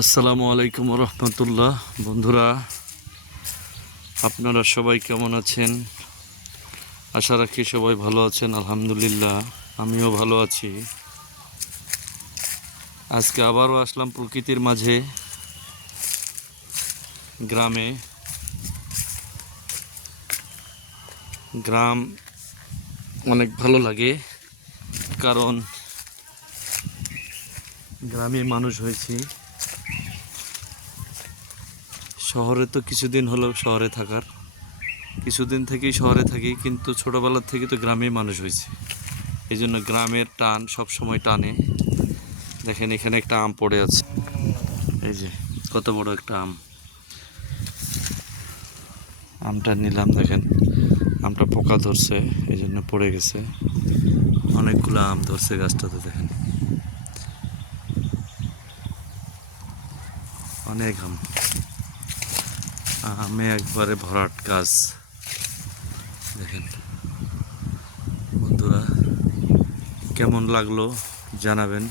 আসসালামু আলাইকুম রহমতুল্লাহ। বন্ধুরা, আপনারা সবাই কেমন আছেন? আশা রাখি সবাই ভালো আছেন। আলহামদুলিল্লাহ, আমিও ভালো আছি। আজকে আবারও আসলাম প্রকৃতির মাঝে, গ্রামে। গ্রাম অনেক ভালো লাগে, কারণ গ্রামে মানুষ হয়েছি। শহরে তো কিছুদিন হলো শহরে থাকার, কিছুদিন থেকেই শহরে থাকি, কিন্তু ছোটোবেলার থেকে তো গ্রামেই মানুষ হয়েছে। এই জন্য গ্রামের টান সব সময় টানে। দেখেন, এখানে একটা আম পড়ে আছে, এই যে কত বড় একটা আম। আমটা নিলাম, দেখেন আমটা পোকা ধরছে, এই জন্য পড়ে গেছে। অনেকগুলো আম ধরছে গাছটাতে, দেখেন অনেক আম, আমে একবারে ভরাট গাছ। দেখেন বন্ধুরা, কেমন লাগলো জানাবেন।